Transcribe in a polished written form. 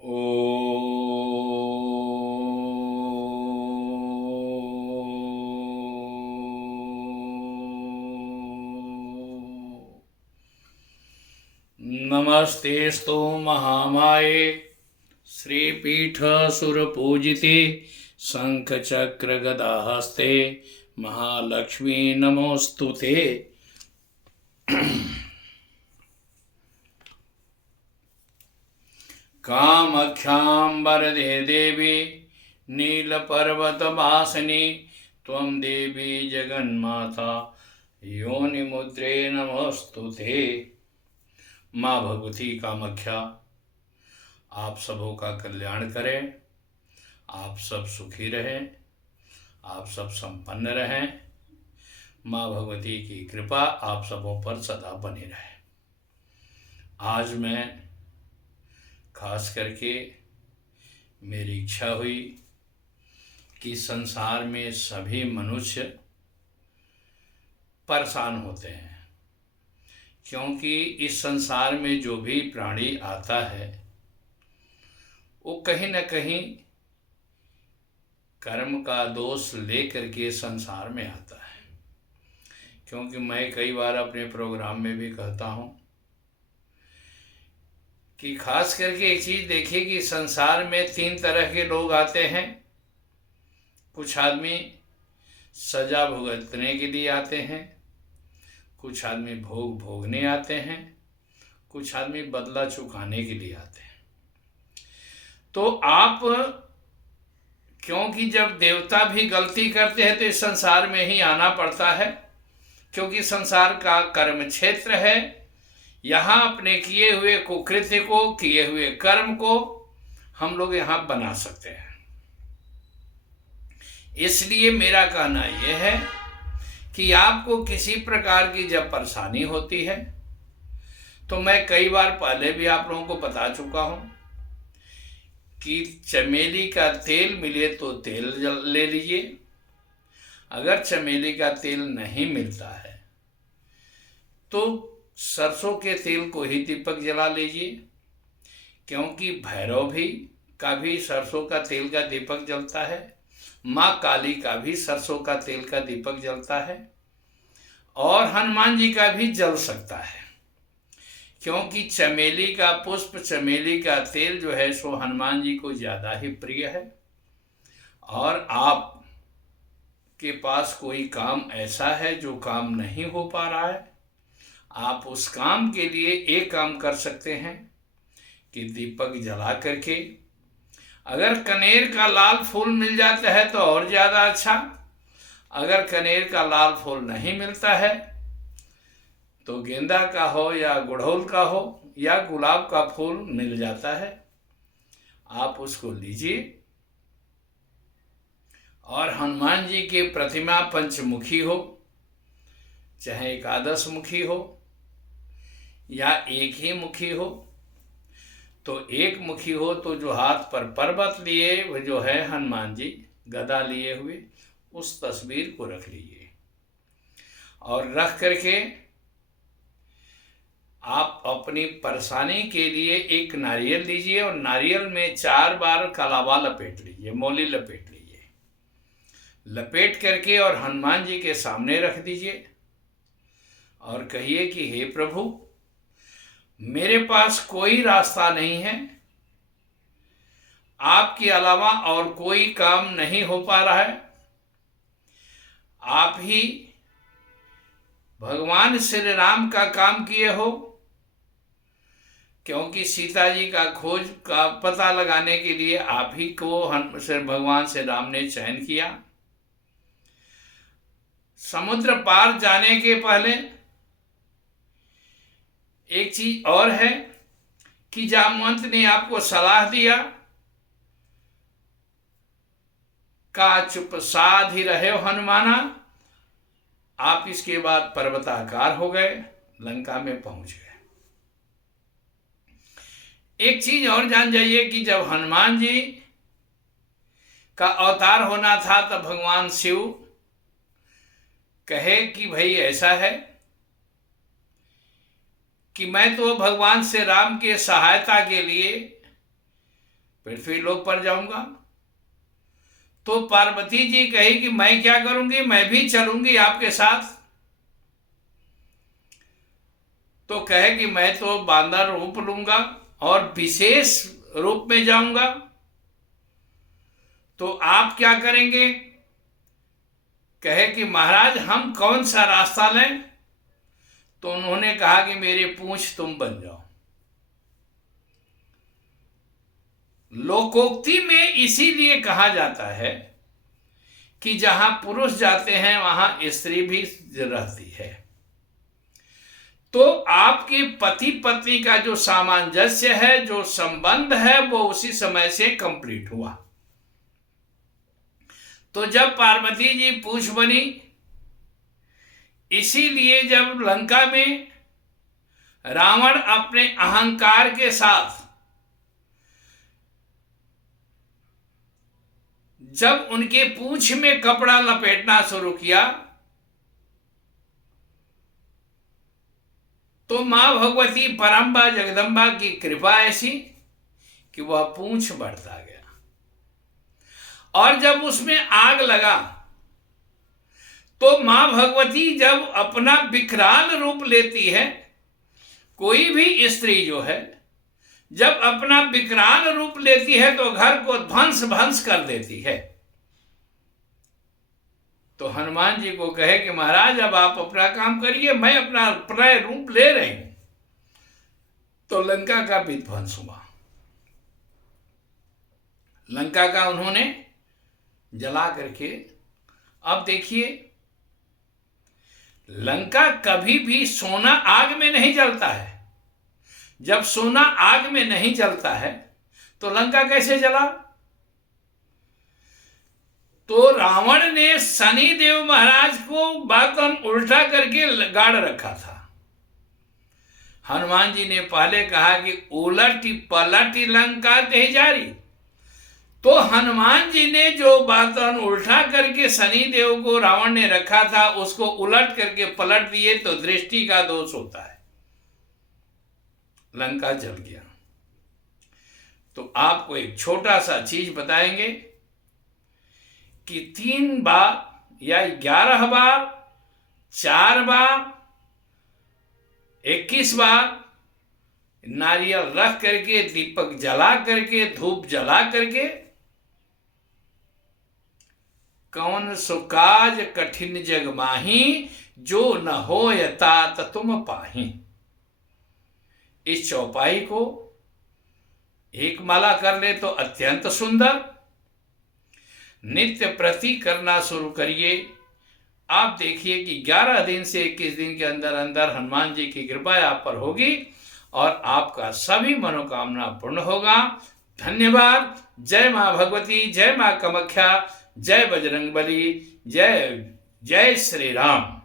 ओ नमस्तेस्तु महामाये श्रीपीठ सुरपूजिते शंखचक्र गदाहस्ते महालक्ष्मी नमोस्तुते। कामख्यां वरदे देवी नीलपर्वतवासिनी त्वं देवी जगन्माता योनिमुद्रे नमोस्तुते। माँ भगवती कामाख्या आप सबों का कल्याण करें, आप सब सुखी रहें, आप सब संपन्न रहें। माँ भगवती की कृपा आप सबों पर सदा बनी रहे। आज मैं खास करके मेरी इच्छा हुई कि संसार में सभी मनुष्य परेशान होते हैं, क्योंकि इस संसार में जो भी प्राणी आता है वो कहीं न कहीं कर्म का दोष लेकर के संसार में आता है। क्योंकि मैं कई बार अपने प्रोग्राम में भी कहता हूँ कि खास करके एक चीज़ देखिए कि संसार में 3 तरह के लोग आते हैं। कुछ आदमी सजा भुगतने के लिए आते हैं, कुछ आदमी भोग भोगने आते हैं, कुछ आदमी बदला चुकाने के लिए आते हैं। तो आप, क्योंकि जब देवता भी गलती करते हैं तो इस संसार में ही आना पड़ता है, क्योंकि संसार का कर्म क्षेत्र है। यहाँ अपने किए हुए कुकृत्य को, किए हुए कर्म को हम लोग यहाँ बना सकते हैं। इसलिए मेरा कहना यह है कि आपको किसी प्रकार की जब परेशानी होती है, तो मैं कई बार पहले भी आप लोगों को बता चुका हूँ कि चमेली का तेल मिले तो तेल ले लीजिए। अगर चमेली का तेल नहीं मिलता है तो सरसों के तेल को ही दीपक जला लीजिए, क्योंकि भैरव भी का भी सरसों का तेल का दीपक जलता है, माँ काली का भी सरसों का तेल का दीपक जलता है, और हनुमान जी का भी जल सकता है। क्योंकि चमेली का पुष्प, चमेली का तेल जो है सो हनुमान जी को ज़्यादा ही प्रिय है। और आप के पास कोई काम ऐसा है जो काम नहीं हो पा रहा है, आप उस काम के लिए एक काम कर सकते हैं कि दीपक जला करके, अगर कनेर का लाल फूल मिल जाता है तो और ज़्यादा अच्छा। अगर कनेर का लाल फूल नहीं मिलता है तो गेंदा का हो या गुड़हल का हो या गुलाब का फूल मिल जाता है, आप उसको लीजिए। और हनुमान जी की प्रतिमा पंचमुखी हो, चाहे एकादश मुखी हो या एक ही मुखी हो, तो एक मुखी हो तो जो हाथ पर पर्वत लिए वह जो है हनुमान जी गदा लिए हुए, उस तस्वीर को रख लीजिए। और रख करके आप अपनी परेशानी के लिए एक नारियल लीजिए और नारियल में 4 बार कलावा लपेट लीजिए, मौली लपेट लीजिए। लपेट करके और हनुमान जी के सामने रख दीजिए और कहिए कि हे प्रभु, मेरे पास कोई रास्ता नहीं है, आपके अलावा और कोई काम नहीं हो पा रहा है, आप ही भगवान श्री राम का काम किए हो। क्योंकि सीता जी का खोज का पता लगाने के लिए आप ही को भगवान श्री राम ने चयन किया। समुद्र पार जाने के पहले एक चीज और है कि जामवंत ने आपको सलाह दिया का चुप साध ही रहे हो हनुमाना। आप इसके बाद पर्वताकार हो गए, लंका में पहुंच गए। एक चीज और जान जाइए कि जब हनुमान जी का अवतार होना था तब भगवान शिव कहे कि भाई ऐसा है कि मैं तो भगवान श्री राम के सहायता के लिए पृथ्वी लोक पर जाऊंगा। तो पार्वती जी कही कि मैं क्या करूंगी, मैं भी चलूंगी आपके साथ। तो कहे कि मैं तो बांदर रूप लूंगा और विशेष रूप में जाऊंगा। तो आप क्या करेंगे? कहे कि महाराज हम कौन सा रास्ता लें? तो उन्होंने कहा कि मेरी पूंछ तुम बन जाओ। लोकोक्ति में इसीलिए कहा जाता है कि जहां पुरुष जाते हैं वहां स्त्री भी रहती है। तो आपके पति पत्नी का जो सामंजस्य है, जो संबंध है, वो उसी समय से कंप्लीट हुआ। तो जब पार्वती जी पूंछ बनी, इसीलिए जब लंका में रावण अपने अहंकार के साथ जब उनके पूंछ में कपड़ा लपेटना शुरू किया, तो मां भगवती परम्बा जगदम्बा की कृपा ऐसी कि वह पूंछ बढ़ता गया। और जब उसमें आग लगा तो मां भगवती जब अपना विकराल रूप लेती है, कोई भी स्त्री जो है जब अपना विकराल रूप लेती है तो घर को ध्वंस भंस कर देती है। तो हनुमान जी को कहे कि महाराज अब आप अपना काम करिए, मैं अपना पर्याय रूप ले रही हूं। तो लंका का विध्वंस हुआ। लंका का उन्होंने जला करके, अब देखिए लंका कभी भी सोना आग में नहीं जलता है। जब सोना आग में नहीं जलता है तो लंका कैसे जला? तो रावण ने शनि देव महाराज को बातन उल्टा करके गाड़ रखा था। हनुमान जी ने पहले कहा कि उलटी पलटी लंका तेजारी। तो हनुमान जी ने जो बातन उल्टा करके शनि देव को रावण ने रखा था, उसको उलट करके पलट दिए, तो दृष्टि का दोष होता है, लंका जल गया। तो आपको एक छोटा सा चीज बताएंगे कि 3 बार या 11 बार, 4 बार, 21 बार नारियल रख करके, दीपक जला करके, धूप जला करके, कौन सो काज कठिन जग माही, जो न हो तात तुम पाही। इस चौपाई को एक माला कर ले तो अत्यंत सुंदर। नित्य प्रति करना शुरू करिए। आप देखिए कि 11 दिन से 21 दिन के अंदर अंदर हनुमान जी की कृपा आप पर होगी और आपका सभी मनोकामना पूर्ण होगा। धन्यवाद। जय मां भगवती, जय मां कामाख्या, जय बजरंगबली, जय जय श्री राम।